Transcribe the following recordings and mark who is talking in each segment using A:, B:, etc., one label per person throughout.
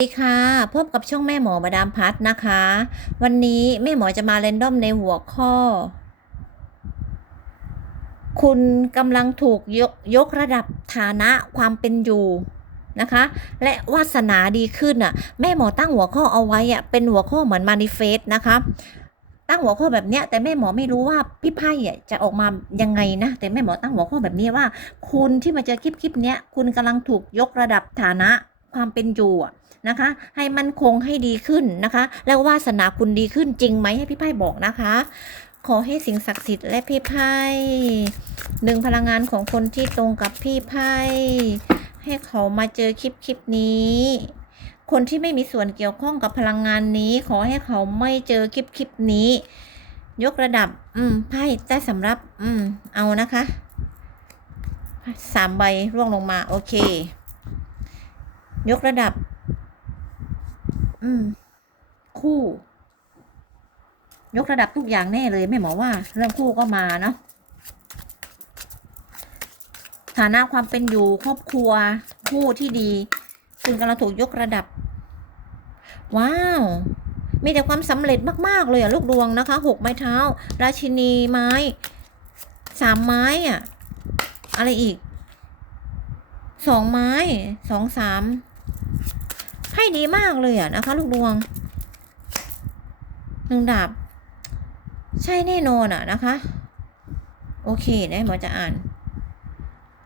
A: สวัสดีค่ะ พบกับช่องแม่หมอมาดามพัฒน์นะคะ วันนี้แม่หมอจะมาเรนดอมในหัวข้อ คุณกำลังถูกยกยกระดับฐานะความเป็นอยู่นะคะ และวาสนาดีขึ้นอะ แม่หมอตั้งหัวข้อเอาไว้อะเป็นหัวข้อเหมือนมานิเฟสนะคะ ตั้งหัวข้อแบบเนี้ย แต่แม่หมอไม่รู้ว่าพี่ไพ่อะจะออกมายังไงนะ แต่แม่หมอตั้งหัวข้อแบบนี้ว่า คุณที่มาเจอคลิปคลิปเนี้ยคุณกำลังถูกยกระดับฐานะความเป็นอยู่อะ นะคะ ให้มันคงให้ดีขึ้นนะคะ แล้ววาสนาคุณดีขึ้นจริงไหมให้พี่ไพ่บอกนะคะ ขอให้สิ่งศักดิ์สิทธิ์และพี่ไพ่หนึ่งพลังงานของคนที่ตรงกับพี่ไพ่ให้เขามาเจอคลิปคลิปนี้คนที่ไม่มีส่วนเกี่ยวข้องกับพลังงานนี้ ขอให้เขาไม่เจอคลิปคลิปนี้ ยกระดับ อืมไพ่ใต้สำรับอืม เอานะคะสามใบร่วงลงมา โอเค ยกระดับ อืม คู่ ยกระดับทุกอย่างแน่เลยแม่หมอว่า เรื่องคู่ก็มาเนาะฐานะความเป็นอยู่ครอบครัว คู่ที่ดี คุณกำลังถูกยกระดับ ว้าว มีแต่ความสำเร็จมาก ๆ เลยอะลูกดวงนะคะหกไม้เท้า ราชินีไม้สามไม้อะอะไรอีกสองไม้สองสาม ดีมากเลยอะนะคะ ลูกดวงหนึ่งดาบ ใช่แน่นอนอะนะคะ โอเคได้หมอจะอ่าน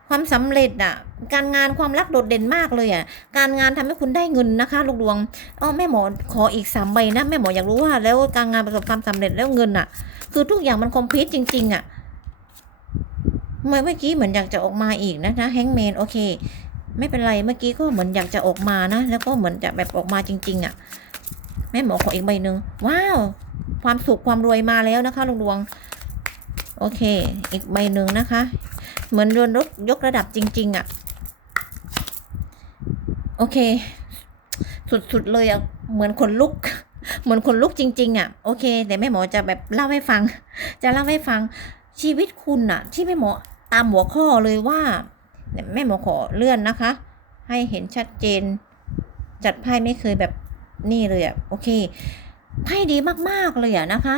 A: ความสำเร็จอะการงานความรักโดดเด่นมากเลยอะการงานทำให้คุณได้เงินนะคะ ลูกดวงอ๋อแม่หมอขออีกสามใบนะแม่หมออยากรู้ว่าแล้วการงานประสบความสำเร็จแล้วเงินอะคือทุกอย่างมันคอมพลีทจริง ๆอะเมื่อเมื่อกี้เหมือนอยากจะออกมาอีกนะนะแฮงแมนโอเค ไม่เป็นไรเมื่อกี้ก็เหมือนอยากจะออกมานะ แล้วก็เหมือนจะแบบออกมาจริง ๆอะแม่หมอขออีกใบหนึ่งว้าว ความสุขความรวยมาแล้วนะคะลุงดวง โอเค อีกใบหนึ่งนะคะ เหมือนโดนยกยกระดับจริง ๆอะโอเค สุดๆเลยอะเหมือนคนลุกเหมือนคนลุกจริง ๆอะโอเคแต่แม่หมอจะแบบเล่าให้ฟัง จะเล่าให้ฟังชีวิตคุณอะ ที่แม่หมอตามหัวข้อเลยว่า แม่หมอขอเลื่อนนะคะ ให้เห็นชัดเจน จัดไพ่ไม่เคยแบบนี่เลยอะโอเคไพ่ดีมากๆเลยอะนะคะ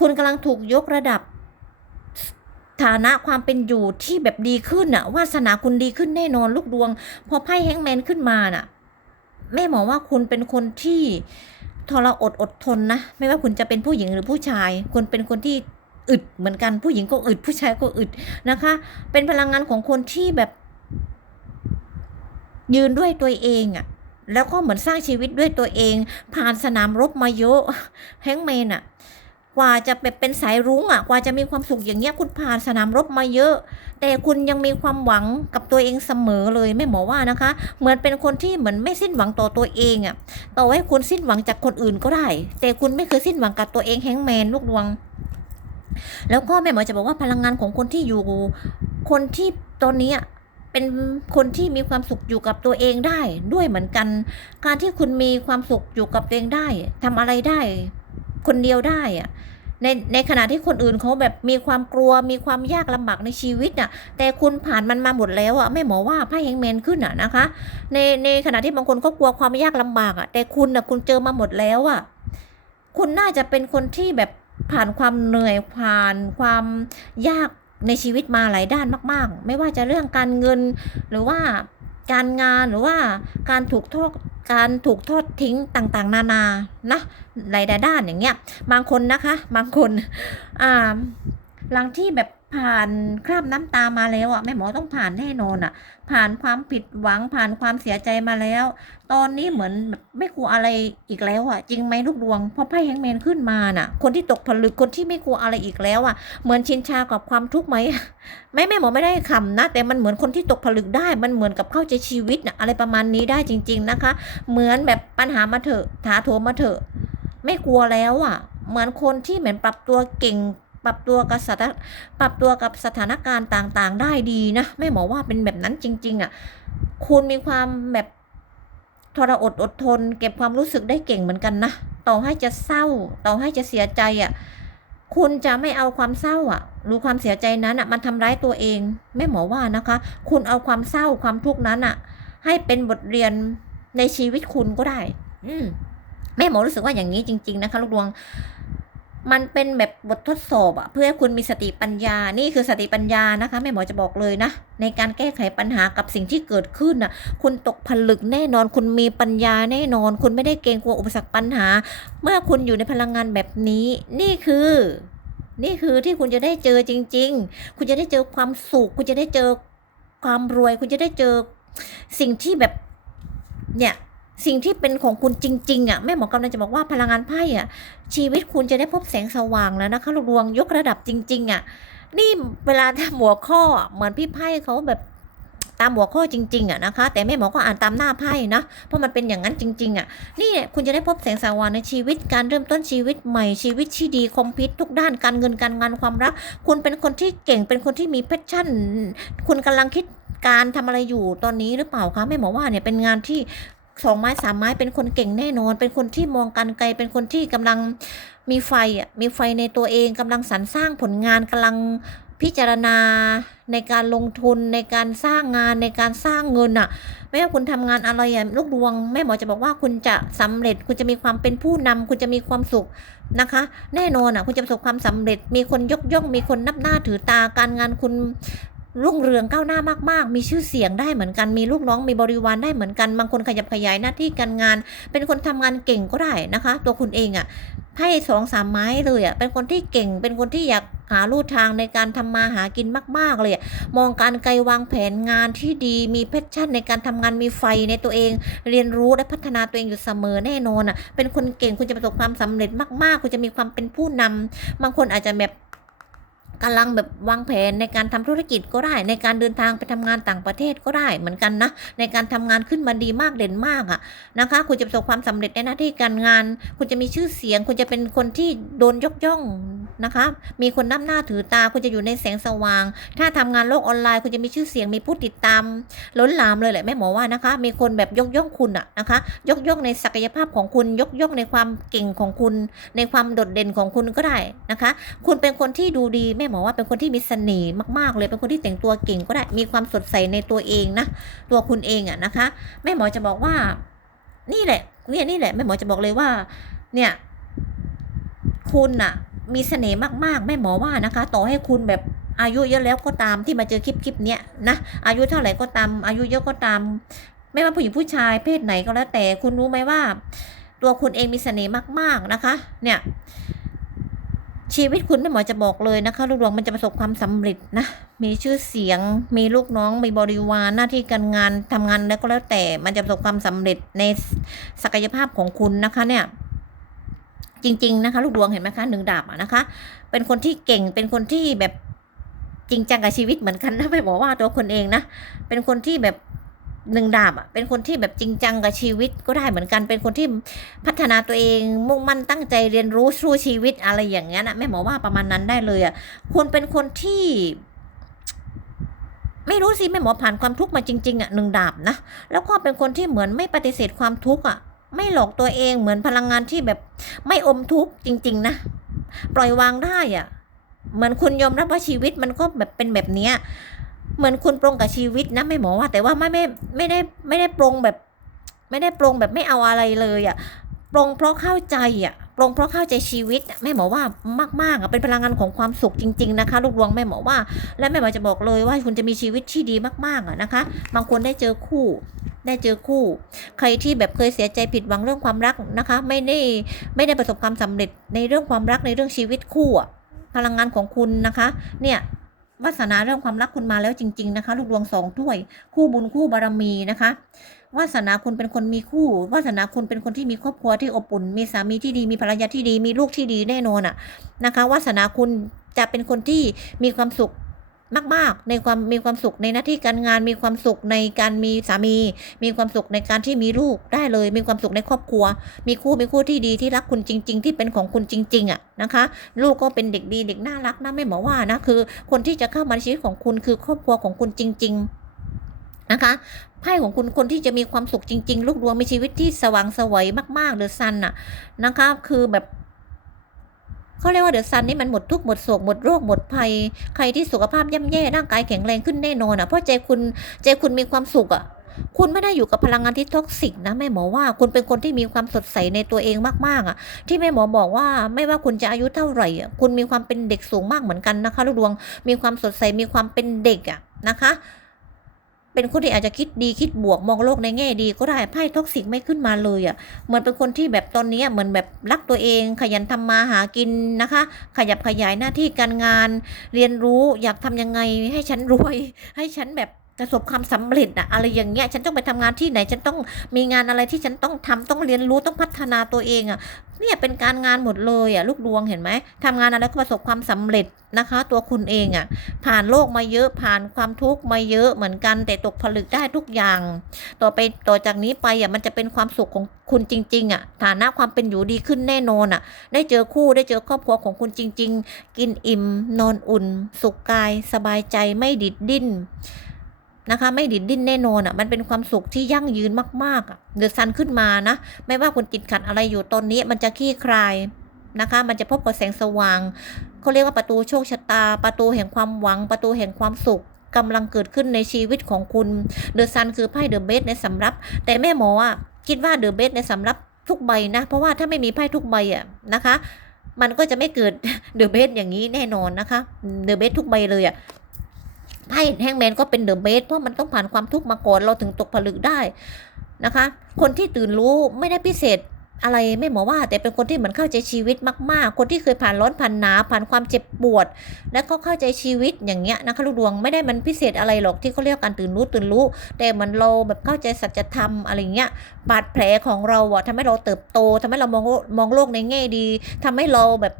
A: คุณกำลังถูกยกระดับ ฐานะความเป็นอยู่ที่แบบดีขึ้นอะวาสนาคุณดีขึ้นแน่นอนลูกดวง พอไพ่แฮงแมนขึ้นมาน่ะ แม่หมอว่าคุณเป็นคนที่ทรอดอดทนนะ ไม่ว่าคุณจะเป็นผู้หญิงหรือผู้ชาย คุณเป็นคนที่ อึดเหมือนกัน ผู้หญิงก็อึด ผู้ชายก็อึดนะคะ เป็นพลังงานของคนที่แบบ ยืนด้วยตัวเองอะแล้วก็เหมือนสร้างชีวิตด้วยตัวเอง ผ่านสนามรบมาเยอะแฮงก์แมนอะกว่าจะแบบเป็นสายรุ้งอะกว่าจะมีความสุขอย่างเงี้ยคุณผ่านสนามรบมาเยอะ แต่คุณยังมีความหวังกับตัวเองเสมอเลยแม่หมอว่านะคะ เหมือนเป็นคนที่เหมือนไม่สิ้นหวังต่อตัวเองอะต่อให้คุณสิ้นหวังจากคนอื่นก็ได้ แต่คุณไม่เคยสิ้นหวังกับตัวเองแฮงแมนลูกดวง แล้วก็แม่หมอจะบอกว่าพลังงานของคนที่อยู่ คนที่ตอนนี้เป็นคนที่มีความสุขอยู่กับตัวเองได้ด้วยเหมือนกัน การที่คุณมีความสุขอยู่กับตัวเองได้ทำอะไรได้ คนเดียวได้อะในในขณะที่คนอื่นเขาแบบมีความกลัวมีความยากลำบากในชีวิตน่ะ แต่คุณผ่านมันมาหมดแล้วอะไม่หมอว่าไพ่แฮงแมนขึ้นอะนะคะ ในในขณะที่บางคนเขากลัวความยากลำบากอะแต่คุณอะคุณเจอมาหมดแล้วอะคุณน่าจะเป็นคนที่แบบ ผ่านความเหนื่อยผ่านความยากในชีวิตมาหลายด้านมาก ๆ ไม่ว่าจะเรื่องการเงินหรือว่าการงานหรือว่าการถูกโทษการถูกทอดทิ้งต่างๆ นานานะหลายด้านอย่างเงี้ย บางคนนะคะ บางคนอ่าหลังที่แบบ ผ่านคราบน้ำตามาแล้วอะแม่หมอต้องผ่านแน่นอนอะ ผ่านความผิดหวังผ่านความเสียใจมาแล้ว ตอนนี้เหมือนแบบไม่กลัวอะไรอีกแล้วอะ จริงไหมลูกดวงเพราะไพ่แฮงแมนขึ้นมาน่ะ คนที่ตกผลึกคนที่ไม่กลัวอะไรอีกแล้วอะ เหมือนชินชากับความทุกข์ไหมไม่แม่หมอไม่ได้คำนะแต่มันเหมือนคนที่ตกผลึกได้ มันเหมือนกับเข้าใจชีวิตนะอะไรประมาณนี้ได้จริง ๆนะคะ เหมือนแบบปัญหามาเถอะถาโถมมาเถอะ ไม่กลัวแล้วอะ เหมือนคนที่เหมือนปรับตัวเก่ง ปรับตัวกับสถานปรับตัวกับสถานการณ์ต่างๆ ได้ดีนะแม่หมอว่าเป็นแบบนั้นจริง ๆอะคุณมีความแบบทรอดอดทน เก็บความรู้สึกได้เก่งเหมือนกันนะต่อให้จะเศร้า ต่อให้จะเสียใจอะคุณจะไม่เอาความเศร้าอะ หรือความเสียใจนั้นอะมันทำร้ายตัวเองแม่หมอว่านะคะ คุณเอาความเศร้าความทุกข์นั้นอะ ให้เป็นบทเรียนในชีวิตคุณก็ได้ อืมแม่หมอรู้สึกว่าอย่างนี้จริง ๆ นะคะ ลูกดวง มันเป็นแบบบททดสอบอะเพื่อให้คุณมีสติปัญญา นี่คือสติปัญญานะคะแม่หมอจะบอกเลยนะ ในการแก้ไขปัญหากับสิ่งที่เกิดขึ้นน่ะคุณตกผลึกแน่นอน คุณมีปัญญาแน่นอน คุณไม่ได้เกรงกลัวอุปสรรคปัญหา เมื่อคุณอยู่ในพลังงานแบบนี้ นี่คือนี่คือที่คุณจะได้เจอจริง ๆ คุณจะได้เจอความสุข คุณจะได้เจอความรวย คุณจะได้เจอสิ่งที่แบบเนี่ย สิ่งที่เป็นของคุณจริงๆอะแม่หมอกำลังจะบอกว่าพลังงานไพ่อะ ชีวิตคุณจะได้พบแสงสว่างแล้วนะคะลูกดวงยกระดับจริง ๆ อะ นี่เวลาทำหัวข้อเหมือนพี่ไพ่เขาแบบตามหัวข้อจริงๆอะนะคะ แต่แม่หมอก็อ่านตามหน้าไพ่นะเพราะมันเป็นอย่างนั้นจริง ๆ อะ นี่คุณจะได้พบแสงสว่างในชีวิตการเริ่มต้นชีวิตใหม่ชีวิตที่ดีคอมพิวทุกด้านการเงินการงานความรัก คุณเป็นคนที่เก่งเป็นคนที่มีแพชชั่น คุณกำลังคิดการทำอะไรอยู่ตอนนี้หรือเปล่าคะแม่หมอว่าเนี่ยเป็นงานที่ สองไม้สามไม้เป็นคนเก่งแน่นอน เป็นคนที่มองการไกล เป็นคนที่กำลังมีไฟอะมีไฟในตัวเองกำลังสรรสร้างผลงานกำลังพิจารณาในการลงทุนในการสร้างงานในการสร้างเงินอะ ไม่ว่าคุณทำงานอะไรอะลูกดวงแม่หมอจะบอกว่าคุณจะสำเร็จ คุณจะมีความเป็นผู้นำคุณจะมีความสุขนะคะ แน่นอนอะ คุณจะประสบความสำเร็จ มีคนยกย่อง มีคนนับหน้าถือตาการงานคุณ รุ่งเรืองก้าวหน้ามาก ๆ มีชื่อเสียงได้เหมือนกัน มีลูกน้อง มีบริวารได้เหมือนกัน บางคนขยับขยายหน้าที่การงาน เป็นคนทำงานเก่งก็ได้นะคะ ตัวคุณเองอะไพ่สองสามไม้เลยอะ เป็นคนที่เก่ง เป็นคนที่อยากหาลู่ทางในการทำมาหากินมาก ๆ เลยอะมองการไกลวางแผนงานที่ดี มีแพชชั่นในการทำงาน มีไฟในตัวเอง เรียนรู้และพัฒนาตัวเองอยู่เสมอแน่นอนอะ เป็นคนเก่ง คุณจะประสบความสำเร็จมาก ๆ คุณจะมีความเป็นผู้นำบางคนอาจจะแบบ กำลังแบบวางแผนในการทำธุรกิจก็ได้ ในการเดินทางไปทำงานต่างประเทศก็ได้เหมือนกันนะ ในการทำงานขึ้นมาดีมากเด่นมากอะนะคะ คุณจะประสบความสำเร็จในหน้าที่การงาน คุณจะมีชื่อเสียง คุณจะเป็นคนที่โดนยกย่อง นะคะ มีคนนับหน้าถือตาคุณจะอยู่ในแสงสว่าง ถ้าทำงานโลกออนไลน์คุณจะมีชื่อเสียงมีผู้ติดตาม ล้นหลามเลยแหละแม่หมอว่านะคะ มีคนแบบยกย่องคุณอะนะคะ ยกย่องในศักยภาพของคุณ ยกย่องในความเก่งของคุณ ในความโดดเด่นของคุณก็ได้นะคะ คุณเป็นคนที่ดูดีแม่หมอว่าเป็นคนที่มีเสน่ห์มากๆ เลยเป็นคนที่แต่งตัวเก่งก็ได้ มีความสดใสในตัวเองนะตัวคุณเองอะนะคะแม่หมอจะบอกว่า นี่แหละเนี่ยนี่แหละแม่หมอจะบอกเลยว่า เนี่ย คุณอะ มีเสน่ห์มากๆแม่หมอว่านะคะ ต่อให้คุณแบบอายุเยอะแล้วก็ตามที่มาเจอคลิปคลิปเนี้ยนะอายุเท่าไหร่ก็ตาม อายุเยอะก็ตาม ไม่ว่าผู้หญิงผู้ชายเพศไหนก็แล้วแต่คุณรู้ไหมว่า ตัวคุณเองมีเสน่ห์มากๆนะคะ เนี่ยชีวิตคุณแม่หมอจะบอกเลยนะคะ ลูกดวงมันจะประสบความสำเร็จนะ มีชื่อเสียง มีลูกน้อง มีบริวารหน้าที่การงานทำงานแล้วก็แล้วแต่ มันจะประสบความสำเร็จในศักยภาพของคุณนะคะเนี่ย จริง ๆ นะคะ ลูกดวงเห็นไหมคะหนึ่งดาบอะนะคะ เป็นคนที่เก่งเป็นคนที่แบบจริงจังกับชีวิตเหมือนกันนะไม่บอกว่าตัวคนเองนะเป็นคนที่แบบหนึ่งดาบอะเป็นคนที่แบบจริงจังกับชีวิตก็ได้เหมือนกัน เป็นคนที่พัฒนาตัวเองมุ่งมั่นตั้งใจเรียนรู้สู้ชีวิตอะไรอย่างเงี้ยนะแม่หมอว่าประมาณนั้นได้เลยอะคุณเป็นคนที่ ไม่รู้สิแม่หมอผ่านความทุกข์มาจริงๆอะหนึ่งดาบนะแล้วก็เป็นคนที่เหมือนไม่ปฏิเสธความทุกข์อะ ไม่หลอกตัวเองเหมือนพลังงานที่แบบไม่อมทุกข์จริง ๆ นะ ปล่อยวางได้อะเหมือนคุณยอมรับว่าชีวิตมันก็แบบเป็นแบบเนี้ยเหมือนคุณปรงกับชีวิตนะไม่หมอว่า แต่ว่าไม่ไม่ไม่ได้ไม่ได้ปรงแบบ ไม่ได้ปรงแบบไม่เอาอะไรเลยอะปรงเพราะเข้าใจอะ ปรงเพราะเข้าใจชีวิตแม่หมอว่ามากๆอะเป็นพลังงานของความสุขจริง ๆนะคะ ลูกดวงแม่หมอว่า และแม่หมอจะบอกเลยว่าคุณจะมีชีวิตที่ดีมากๆอะนะคะ บางคนได้เจอคู่ได้เจอคู่ ใครที่แบบเคยเสียใจผิดหวังเรื่องความรักนะคะ ไม่ได้ไม่ได้ประสบความสำเร็จในเรื่องความรักในเรื่องชีวิตคู่พลังงานของคุณนะคะ เนี่ยวาสนาเรื่องความรักคุณมาแล้วจริง ๆ นะคะ ลูกดวงสองถ้วย คู่บุญคู่บารมีนะคะ วาสนาคุณเป็นคนมีคู่วาสนาคุณเป็นคนที่มีครอบครัวที่อบอุ่น มีสามีที่ดี มีภรรยาที่ดี มีลูกที่ดีแน่นอนอะนะคะวาสนาคุณจะเป็นคนที่มีความสุขมาก ๆ ในความมีความสุขในหน้าที่การงาน มีความสุขในการมีสามี มีความสุขในการที่มีลูกได้เลย มีความสุขในครอบครัว มีคู่มีคู่ที่ดีที่รักคุณจริง ๆ ที่เป็นของคุณจริง ๆ อะนะคะ ลูกก็เป็นเด็กดีเด็กน่ารักนะไม่หมอว่านะคือ คนที่จะเข้ามาในชีวิตของคุณคือครอบครัวของคุณจริง ๆ นะคะไพ่ของคุณคนที่จะมีความสุขจริง ๆ ลูกดวงมีชีวิตที่สว่างสวยมากๆเดอะซันน่ะนะคะคือแบบเขาเรียกว่าเดอะซันนี่มันหมดทุกหมดโศกหมดโรคหมดภัย ใครที่สุขภาพย่ำแย่ร่างกายแข็งแรงขึ้นแน่นอนอะเพราะใจคุณใจคุณมีความสุขอะคุณไม่ได้อยู่กับพลังงานที่ท็อกซิกนะแม่หมอว่าคุณเป็นคนที่มีความสดใสในตัวเองมากๆอะ ที่แม่หมอบอกว่าไม่ว่าคุณจะอายุเท่าไหร่อะคุณมีความเป็นเด็กสูงมากเหมือนกันนะคะลูกดวงมีความสดใสมีความเป็นเด็กอะนะคะ เป็นคนที่อาจจะคิดดีคิดบวกมองโลกในแง่ดีก็ได้ไพ่ท็อกซิกไม่ขึ้นมาเลยอะเหมือนเป็นคนที่แบบตอนนี้เหมือนแบบรักตัวเอง ขยันทำมาหากินนะคะ ขยับขยายหน้าที่การงาน เรียนรู้อยากทำยังไงให้ฉันรวย ให้ฉันแบบ ประสบความสำเร็จอะอะไรอย่างเงี้ยฉันต้องไปทำงานที่ไหน ฉันต้องมีงานอะไรที่ฉันต้องทำต้องเรียนรู้ต้องพัฒนาตัวเองอะเนี่ยเป็นการงานหมดเลยอะลูกดวงเห็นไหมทำงานอะไรก็ประสบความสำเร็จนะคะ ตัวคุณเองอะผ่านโลกมาเยอะผ่านความทุกข์มาเยอะเหมือนกัน แต่ตกผลึกได้ทุกอย่าง ต่อไปต่อจากนี้ไปอะมันจะเป็นความสุขของคุณจริงๆอะฐานะความเป็นอยู่ดีขึ้นแน่นอนอะได้เจอคู่ได้เจอครอบครัวของคุณจริง ๆ กินอิ่มนอนอุ่น สุขกาย สบายใจไม่ดิดดิ้น นะคะไม่ดิดดิ้นแน่นอนอะมันเป็นความสุขที่ยั่งยืนมากๆอะเดือดซันขึ้นมานะ ไม่ว่าคุณติดขัดอะไรอยู่ตอนนี้มันจะคลี่คลายนะคะ มันจะพบกับแสงสว่างเขาเรียกว่าประตูโชคชะตา ประตูแห่งความหวัง ประตูแห่งความสุขกำลังเกิดขึ้นในชีวิตของคุณเดือะซันคือไพ่เดอะเบสในสำรับ แต่แม่หมออะคิดว่าเดอะเบสในสำรับทุกใบนะ เพราะว่าถ้าไม่มีไพ่ทุกใบอะนะคะ มันก็จะไม่เกิดเดอะเบสอย่างนี้แน่นอนนะคะเดอะเบสทุกใบเลยอะ ไพ่แฮงแมนก็เป็นเดอะเบสเพราะมันต้องผ่านความทุกข์มาก่อนเราถึงตกผลึกได้นะคะ คนที่ตื่นรู้ไม่ได้พิเศษอะไรไม่หมอว่า แต่เป็นคนที่เหมือนเข้าใจชีวิตมาก ๆ คนที่เคยผ่านร้อนผ่านหนาวผ่านความเจ็บปวด และเขาเข้าใจชีวิตอย่างเงี้ยนะคะลูกดวงไม่ได้มันพิเศษอะไรหรอกที่เขาเรียกการตื่นรู้ตื่นรู้ แต่เหมันเราแบบเข้าใจสัจธรรมอะไรเงี้ยบาดแผลของเราอะทำให้เราเติบโตทำให้เรามองมองโลกในแง่ดีทำให้เราแบบ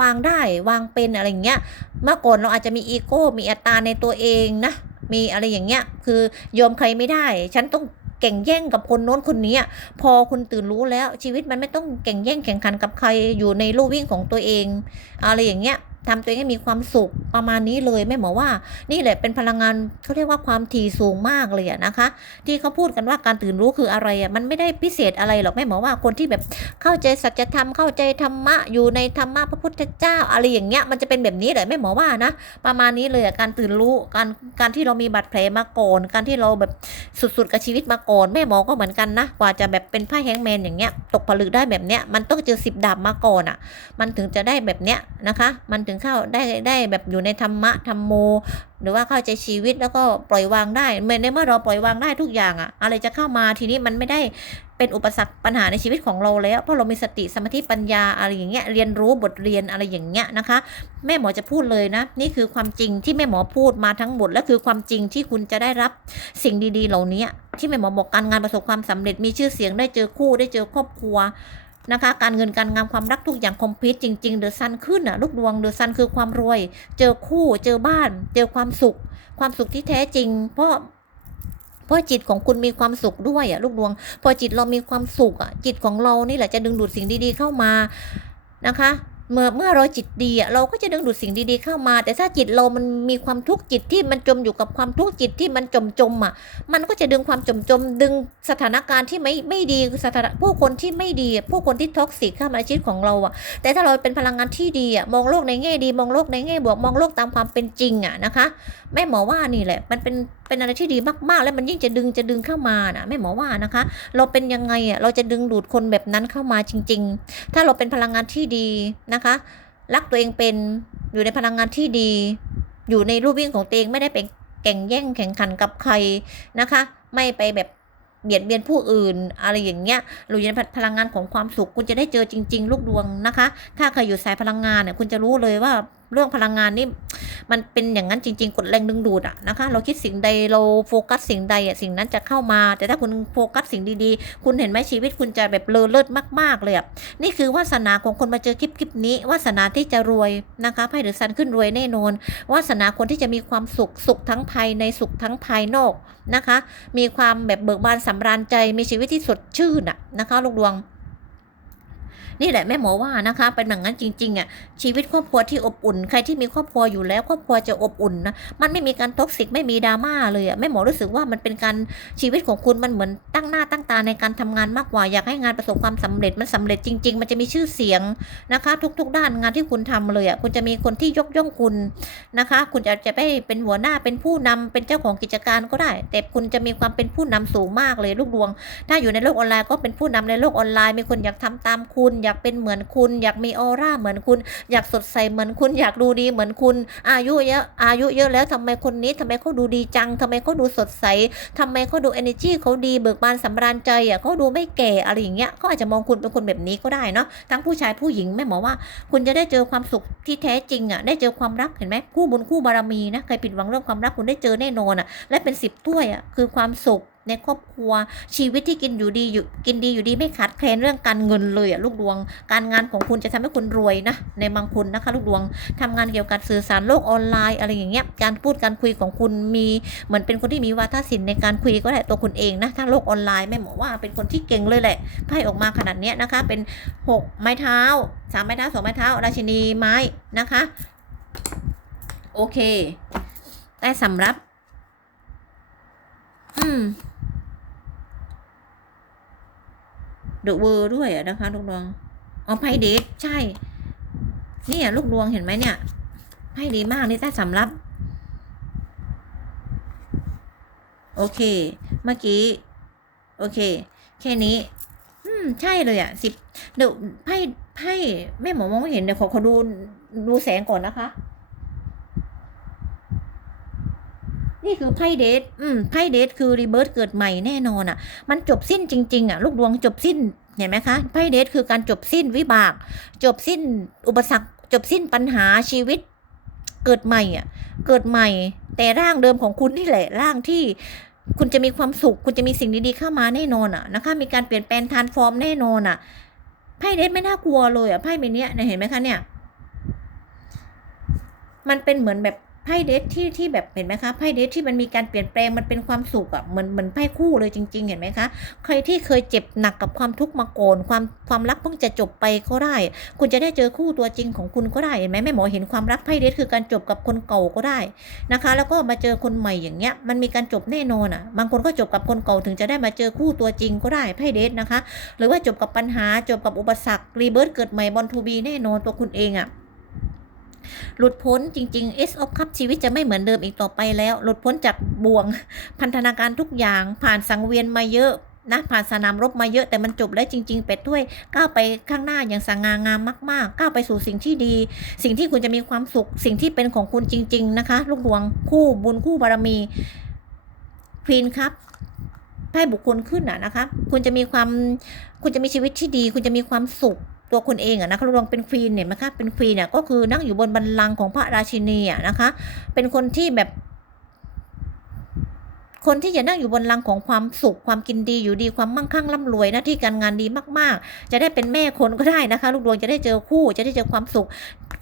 A: วางได้วางเป็นอะไรอย่างเงี้ยเมื่อก่อนเราอาจจะมีอีโก้มีอัตตาในตัวเองนะมีอะไรอย่างเงี้ยคือยอมใครไม่ได้ ฉันต้องแข่งแย่งกับคนโน้นคนนี้พอคุณตื่นรู้แล้วชีวิตมันไม่ต้องแข่งแย่งแข่งขันกับใครอยู่ในลู่วิ่งของตัวเอง อะไรอย่างเงี้ย ทำตัวเองให้มีความสุขประมาณนี้เลยแม่หมอว่า นี่แหละเป็นพลังงานเขาเรียกว่าความถี่สูงมากเลยนะคะ ที่เขาพูดกันว่าการตื่นรู้คืออะไรอะมันไม่ได้พิเศษอะไรหรอกแม่หมอว่าคนที่แบบเข้าใจสัจธรรมเข้าใจธรรมะอยู่ในธรรมะพระพุทธเจ้าอะไรอย่างเงี้ยมันจะเป็นแบบนี้เลยแม่หมอว่านะ ประมาณนี้เลยการตื่นรู้การการที่เรามีบาดแผลมาก่อนการที่เราแบบสุดๆกับชีวิตมาก่อนแม่หมอก็เหมือนกันนะกว่าจะแบบเป็นไพ่แฮงแมนอย่างเงี้ยตกผลึกได้แบบเนี้ยมันต้องเจอสิบดาบมาก่อนอะ มันถึงจะได้แบบเนี้ยนะคะ มันถึงเข้าได้ได้แบบอยู่ในธรรมะธรรมโม หรือว่าเข้าใจชีวิตแล้วก็ปล่อยวางได้เมื่อในเมื่อเราปล่อยวางได้ทุกอย่างอะอะไรจะเข้ามาทีนี้มันไม่ได้เป็นอุปสรรคปัญหาในชีวิตของเราแล้วเพราะเรามีสติสมาธิปัญญาอะไรอย่างเงี้ยเรียนรู้บทเรียนอะไรอย่างเงี้ยนะคะ แม่หมอจะพูดเลยนะ นี่คือความจริงที่แม่หมอพูดมาทั้งหมดและคือความจริงที่คุณจะได้รับสิ่งดี ๆ เหล่านี้ที่แม่หมอบอกการงานประสบความสำเร็จมีชื่อเสียงได้เจอคู่ได้เจอครอบครัว นะคะ การเงินการงามความรักทุกอย่างคอมพลีทจริงๆเดอะซันขึ้นอะลูกดวงเดอะซันคือความรวย เจอคู่เจอบ้าน เจอความสุข ความสุขที่แท้จริง เพราะเพราะจิตของคุณมีความสุขด้วยอะลูกดวง พอจิตเรามีความสุขอะจิตของเรานี่แหละจะดึงดูดสิ่งดีๆเข้ามานะคะ เมื่อเมื่อเราจิตดีอะเราก็จะดึงดูดสิ่งดีๆเข้ามา แต่ถ้าจิตเรามันมีความทุกข์จิตที่มันจมอยู่กับความทุกข์จิตที่มันจมจมๆอะมันก็จะดึงความจมจมๆดึงสถานการณ์ที่ไม่ไม่ดีสถานผู้คนที่ไม่ดี ผู้คนที่ท็อกซิกเข้ามาในชีวิตของเราอะ แต่ถ้าเราเป็นพลังงานที่ดีอะมองโลกในแง่ดี มองโลกในแง่บวกมองโลกตามความเป็นจริงอะนะคะแม่หมอว่านี่แหละ มันเป็นเป็นอะไรที่ดีมากๆ แล้วมันยิ่งจะดึงจะดึงเข้ามานะแม่หมอว่านะคะ เราเป็นยังไงอะเราจะดึงดูดคนแบบนั้นเข้ามาจริง ๆ ถ้าเราเป็นพลังงานที่ดีนะคะ รักตัวเองเป็นอยู่ในพลังงานที่ดี อยู่ในรูปวิ่งของตัวเองไม่ได้เป็นแข่งแย่งแข่งขันกับใครนะคะ ไม่ไปแบบเบียดเบียนผู้อื่น อะไรอย่างเงี้ยเราอยู่ในพลังงานของความสุข คุณจะได้เจอจริง ๆ ลูกดวงนะคะ ถ้าใครอยู่สายพลังงานเนี่ยคุณจะรู้เลยว่าเรื่องพลังงานนี่มันเป็นอย่างนั้นจริง ๆ กดแรงดึงดูดอะนะคะ เราคิดสิ่งใดเราโฟกัสสิ่งใดอะสิ่งนั้นจะเข้ามา แต่ถ้าคุณโฟกัสสิ่งดีๆ คุณเห็นไหมชีวิตคุณจะแบบเลอเลิศมาก ๆ เลยอะนี่คือวาสนาของคนมาเจอคลิปคลิปนี้วาสนาที่จะรวยนะคะไพ่เดือซันขึ้นรวยแน่นอนวาสนาคนที่จะมีความสุขสุขทั้งภายในสุขทั้งภายนอกนะคะ มีความแบบเบิกบานสำราญใจมีชีวิตที่สดชื่นอะนะคะลูกดวง นี่แหละแม่หมอว่านะคะเป็นแบบนั้นจริงๆอะชีวิตครอบครัวที่อบอุ่น ใครที่มีครอบครัวอยู่แล้ว ครอบครัวจะอบอุ่นนะมันไม่มีการท็อกซิกไม่มีดราม่าเลยอะแม่หมอรู้สึกว่ามันเป็นการชีวิตของคุณมันเหมือนตั้งหน้าตั้งตาในการทำงานมากกว่าอยากให้งานประสบความสำเร็จมันสำเร็จจริง ๆ มันจะมีชื่อเสียงนะคะ ทุก ๆ ด้านงานที่คุณทำเลยอะคุณจะมีคนที่ยกย่องคุณนะคะ คุณจะจะไปเป็นหัวหน้าเป็นผู้นำเป็นเจ้าของกิจการก็ได้ แต่คุณจะมีความเป็นผู้นำสูงมากเลยลูกดวง ถ้าอยู่ในโลกออนไลน์ก็เป็นผู้นำในโลกออนไลน์มีคนอยากทำตามคุณอยากเป็นเหมือนคุณ อยากมีออร่าเหมือนคุณ อยากสดใสเหมือนคุณ อยากดูดีเหมือนคุณ อายุเยอะอายุเยอะแล้วทำไมคนนี้ทำไมเขาดูดีจังทำไมเขาดูสดใสทำไมเขาดู energy เขาดีเบิกบานสำราญใจอะเขาดูไม่แก่อะไรอย่างเงี้ยเขาอาจจะมองคุณเป็นคนแบบนี้ก็ได้เนาะทั้งผู้ชายผู้หญิงแม่หมอว่า คุณจะได้เจอความสุขที่แท้จริงอะได้เจอความรักเห็นไหมคู่บุญคู่บารมีนะใครผิดหวังเรื่องความรักคุณได้เจอแน่นอนอะและเป็นสิบถ้วยอะคือความสุข ในครอบครัว ชีวิตที่กินอยู่ดีอยู่กินดีอยู่ดีไม่ขาดแคลนเรื่องการเงินเลยอะลูกดวง การงานของคุณจะทำให้คุณรวยนะในบางคนนะคะ ลูกดวงทำงานเกี่ยวกับสื่อสารโลกออนไลน์อะไรอย่างเงี้ยการพูดการคุยของคุณมีเหมือนเป็นคนที่มีวาทศิลป์ในการคุยก็ได้ตัวคุณเองนะถ้าโลกออนไลน์แม่หมอว่าเป็นคนที่เก่งเลยแหละไพ่ออกมาขนาดเนี้ยนะคะ เป็นหกไม้เท้าสามไม้เท้าสองไม้เท้าราชินีไม้นะคะโอเค แต่สำหรับ อืม เดอะเวอร์ด้วยนะคะลูกดวงอ๋อไพ่เดทใช่เนี่ยลูกดวงเห็นไหมเนี่ยไพ่ดีมากนี่ใต้สำรับ โอเค เมื่อกี้ โอเค แค่นี้ อืม ใช่เลยอะสิบเดี๋ยวไพ่ไพ่แม่หมอมองไม่เห็นเดี๋ยวขอขอดูดูแสงก่อนนะคะ นี่คือไพ่เดทอืมไพ่เดทคือรีเบิร์ตเกิดใหม่แน่นอนอะ มันจบสิ้นจริง ๆอะ ลูกดวงจบสิ้น เห็นไหมคะ ไพ่เดทคือการจบสิ้นวิบาก จบสิ้นอุปสรรค จบสิ้นปัญหาชีวิต เกิดใหม่อะ เกิดใหม่ แต่ร่างเดิมของคุณนี่แหละ ร่างที่คุณจะมีความสุข คุณจะมีสิ่งดีๆเข้ามาแน่นอนอะนะคะ มีการเปลี่ยนแปลงทานฟอร์มแน่นอนอะ ไพ่เดทไม่น่ากลัวเลยอะ ไพ่ใบเนี้ยเห็นไหมคะเนี่ย มันเป็นเหมือนแบบ ไพ่เดทที่ที่แบบเห็นไหมคะไพ่เดทที่มันมีการเปลี่ยนแปลงมันเป็นความสุขอะเหมือนเหมือนไพ่คู่เลยจริง ๆ เห็นไหมคะ ใครที่เคยเจ็บหนักกับความทุกข์มาก่อนความความรักเพิ่งจะจบไปก็ได้ คุณจะได้เจอคู่ตัวจริงของคุณก็ได้เห็นไหมแม่หมอเห็นความรักไพ่เดทคือการจบกับคนเก่าก็ได้นะคะ แล้วก็มาเจอคนใหม่อย่างเงี้ย มันมีการจบแน่นอนอะบางคนก็จบกับคนเก่าถึงจะได้มาเจอคู่ตัวจริงก็ได้ไพ่เดทนะคะ หรือว่าจบกับปัญหาจบกับอุปสรรครีเบิร์ตเกิดใหม่บอลทูบีแน่นอนตัวคุณเองอะ หลุดพ้นจริงๆ S of Cup ชีวิตจะไม่เหมือนเดิมอีกต่อไปแล้ว หลุดพ้นจากบ่วง พันธนาการทุกอย่างผ่านสังเวียนมาเยอะนะผ่านสนามรบมาเยอะแต่มันจบแล้วจริง ๆ เป็ดถ้วยก้าวไปข้างหน้าอย่างสง่างามมากๆก้าวไปสู่สิ่งที่ดี สิ่งที่คุณจะมีความสุข สิ่งที่เป็นของคุณจริง ๆ นะคะ ลูกดวงคู่บุญคู่บารมีควีนครับไพ่บุคคลขึ้นอะนะคะ คุณจะมีความคุณจะมีชีวิตที่ดี คุณจะมีความสุข ตัวคุณเองอะนะคะลองเป็นควีนเนี่ยนะคะเป็นควีนเนี่ยก็คือนั่งอยู่บนบัลลังก์ของพระราชินีอะนะคะ เป็นคนที่แบบคนที่จะนั่งอยู่บนลังของความสุขความกินดีอยู่ดีความมั่งคั่งร่ำรวยหน้าที่การงานดีมากๆ จะได้เป็นแม่คนก็ได้นะคะ ลูกดวงจะได้เจอคู่จะได้เจอความสุข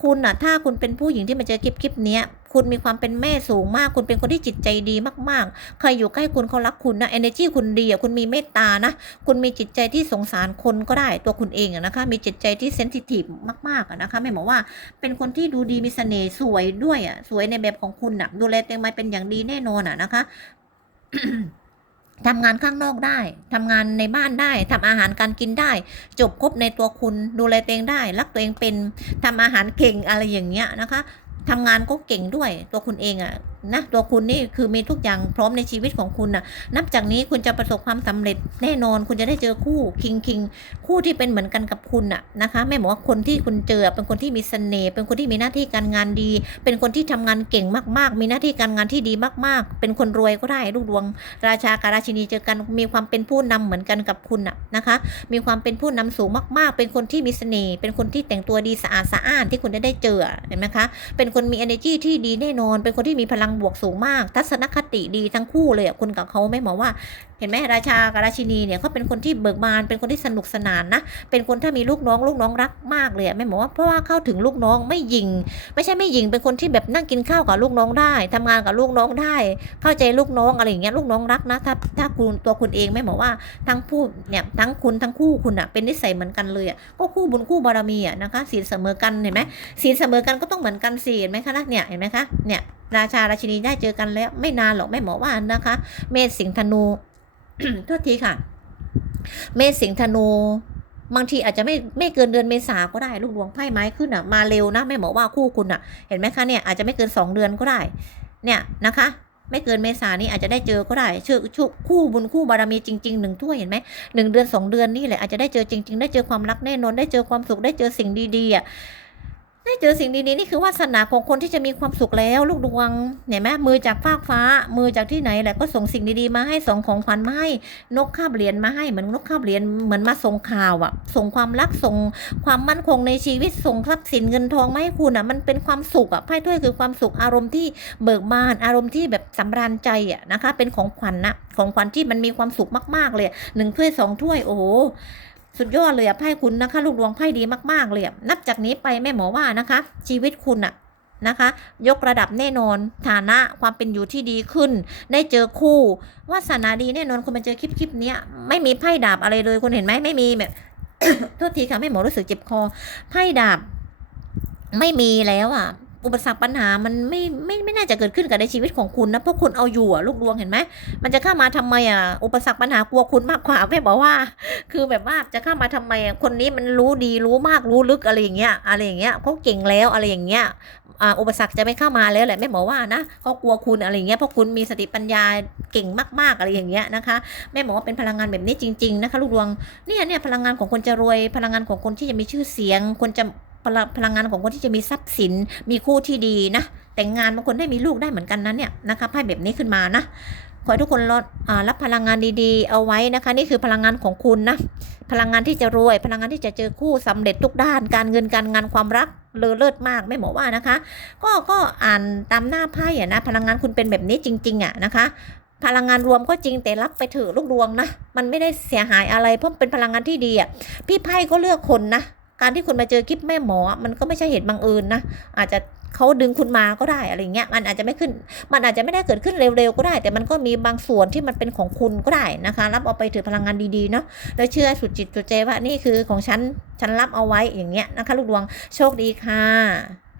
A: คุณน่ะถ้าคุณเป็นผู้หญิงที่มาเจอคลิปคลิปเนี้ย คุณมีความเป็นแม่สูงมาก คุณเป็นคนที่จิตใจดีมากๆ ใครอยู่ใกล้คุณเขารักคุณนะ energy คุณดีอะคุณมีเมตตานะ คุณมีจิตใจที่สงสารคนก็ได้ตัวคุณเองนะคะ มีจิตใจที่เซนซิทีฟมากๆนะคะแม่บอกว่าเป็นคนที่ดูดีมีเสน่ห์สวยด้วยอะสวยในแบบของคุณอะดูแลตัวเองมาเป็นอย่างดีแน่นอนอะนะคะทำงานข้างนอกได้ ทำงานในบ้านได้ ทำอาหารการกินได้ จบครบในตัวคุณ ดูแลตัวเองได้ รักตัวเองเป็น ทำอาหารเก่งอะไรอย่างเงี้ยนะคะ ทำงานก็เก่งด้วยตัวคุณเองอะ นะตัวคุณนี่คือมีทุกอย่างพร้อมในชีวิตของคุณน่ะนับจากนี้คุณจะประสบความสำเร็จแน่นอน คุณจะได้เจอคู่คิงคิงคู่ที่เป็นเหมือนกันกับคุณน่ะนะคะแม่บอกว่าคนที่คุณเจอเป็นคนที่มีเสน่ห์เป็นคนที่มีหน้าที่การงานดี เป็นคนที่ทำงานเก่งมาก ๆ มีหน้าที่การงานที่ดีมาก ๆ เป็นคนรวยก็ได้ลูกดวง ราชากับราชินีเจอกันมีความเป็นผู้นำเหมือนกันกับคุณน่ะนะคะ มีความเป็นผู้นำสูงมาก ๆ เป็นคนที่มีเสน่ห์เป็นคนที่แต่งตัวดีสะอาดสะอ้านที่คุณได้ได้เจอเห็นไหมคะเป็นคนมี energy ที่ดีแน่นอน เป็นคนที่มีพลังบวกสูงมาก ทัศนคติดีทั้งคู่เลยอะคุณกับเขาไม่หมอว่า เห็นไหมราชากับราชินีเนี่ยเขาเป็นคนที่เบิกบานเป็นคนที่สนุกสนานนะ เป็นคนถ้ามีลูกน้องลูกน้องรักมากเลยอะแม่หมอว่าเพราะว่าเข้าถึงลูกน้องไม่ยิง ไม่ใช่ไม่ยิงเป็นคนที่แบบนั่งกินข้าวกับลูกน้องได้ทำงานกับลูกน้องได้ เข้าใจลูกน้องอะไรอย่างเงี้ยลูกน้องรักนะถ้าถ้าคุณตัวคุณเองแม่หมอว่าทั้งผู้เนี่ยทั้งคุณทั้งคู่คุณอะเป็นนิสัยเหมือนกันเลยอะก็คู่บุญคู่บารมีอะนะคะศีลเสมอกันเห็นไหมศีลเสมอกันก็ต้องเหมือนกันสิเห็นไหมคะนะเนี่ยเห็นไหมคะเนี่ยราชาราชินีได้เจอกันแล้วไม่นานหรอกแม่หมอว่านะคะ เมษสิงธนู โทษทีค่ะ เมษสิงธนู บางทีอาจจะไม่ไม่เกินเดือนเมษาก็ได้ลูกดวงไพ่ไม้ขึ้นอะมาเร็วนะแม่หมอว่าคู่คุณอะ เห็นไหมคะเนี่ยอาจจะไม่เกินสองเดือนก็ได้ เนี่ยนะคะไม่เกินเมษานี้อาจจะได้เจอก็ได้ชื่อชุคู่บุญคู่บารมีจริงๆหนึ่งถ้วยเห็นไหมหนึ่งเดือนสองเดือนนี่แหละอาจจะได้เจอจริง ๆ ได้เจอความรักแน่นอนได้เจอความสุขได้เจอสิ่งดีๆอะ ได้เจอสิ่งดีๆนี่คือวาสนาของคนที่จะมีความสุขแล้ว ลูกดวงเห็นไหมมือจากฟากฟ้า มือจากที่ไหนแหละก็ส่งสิ่งดีๆมาให้ส่งของขวัญมาให้นกคาบเหรียญมาให้เหมือนนกคาบเหรียญเหมือนมาส่งข่าวอะส่งความรักส่งความมั่นคงในชีวิตส่งทรัพย์สินเงินทองมาให้คุณอะมันเป็นความสุขอะไพ่ถ้วยคือความสุขอารมณ์ที่เบิกบาน อารมณ์ที่แบบสำราญใจอะนะคะ เป็นของขวัญนะของขวัญที่มันมีความสุขมากๆเลยหนึ่งถ้วยสองถ้วยโอ้โห สุดยอดเลยอะไพ่คุณนะคะ ลูกดวงไพ่ดีมากๆเลยนับจากนี้ไปแม่หมอว่านะคะ ชีวิตคุณอะนะคะ ยกระดับแน่นอนฐานะความเป็นอยู่ที่ดีขึ้น ได้เจอคู่วาสนาดีแน่นอนคุณมาเจอคลิปคลิปเนี้ยไม่มีไพ่ดาบอะไรเลยคุณเห็นไหมไม่มีแบบโทษทีค่ะไม่หมอรู้สึกเจ็บคอไพ่ดาบไม่มีแล้วอะ อุปสรรคปัญหามันไม่ไม่ไม่น่าจะเกิดขึ้นกับในชีวิตของคุณนะเพราะคุณเอาอยู่อะลูกดวงเห็นไหมมันจะเข้ามาทำไมอะอุปสรรคปัญหากลัวคุณมากกว่าแม่บอกว่า คือแบบว่าจะเข้ามาทำไมอะคนนี้มันรู้ดีรู้มากรู้ลึกอะไรอย่างเงี้ยอะไรอย่างเงี้ยเขาเก่งแล้วอะไรอย่างเงี้ยอ่าอุปสรรคจะไม่เข้ามาแล้วแหละแม่หมอว่านะเขากลัวคุณอะไรอย่างเงี้ยเพราะคุณมีสติปัญญาเก่งมากๆอะไรอย่างเงี้ยนะคะแม่หมอว่าเป็นพลังงานแบบนี้จริง ๆ นะคะลูกดวงเนี่ยเนี่ยพลังงานของคนจะรวยพลังงานของคนที่จะมีชื่อเสียงคนจะ พลังพลังงานของคนที่จะมีทรัพย์สิน มีคู่ที่ดีนะ แต่งงานบางคนได้มีลูกได้เหมือนกันนะเนี่ยนะคะไพ่แบบนี้ขึ้นมานะขอให้ทุกคนรับพลังงานดีๆ เอาไว้นะคะ นี่คือพลังงานของคุณนะพลังงานที่จะรวย พลังงานที่จะเจอคู่สำเร็จทุกด้าน การเงินการงานความรักเลอเลิศมากไม่หมอว่านะคะ ก็ก็อ่านตามหน้าไพ่อะนะ พลังงานคุณเป็นแบบนี้จริง ๆอะนะคะพลังงานรวมก็จริงแต่รับไปเถอะลูกดวงนะ มันไม่ได้เสียหายอะไรเพราะเป็นพลังงานที่ดีอะพี่ไพ่ก็เลือกคนนะ การที่คุณมาเจอคลิปแม่หมอ มันก็ไม่ใช่เหตุบังเอิญนะ อาจจะเขาดึงคุณมาก็ได้อะไรเงี้ย มันอาจจะไม่ขึ้น มันอาจจะไม่ได้เกิดขึ้นเร็วๆก็ได้ แต่มันก็มีบางส่วนที่มันเป็นของคุณก็ได้นะคะ รับเอาไปถือพลังงานดีๆเนาะ แล้วเชื่อสุดจิตสุดใจว่านี่คือของฉัน ฉันรับเอาไว้อย่างเงี้ยนะคะ ลูกดวง โชคดีค่ะ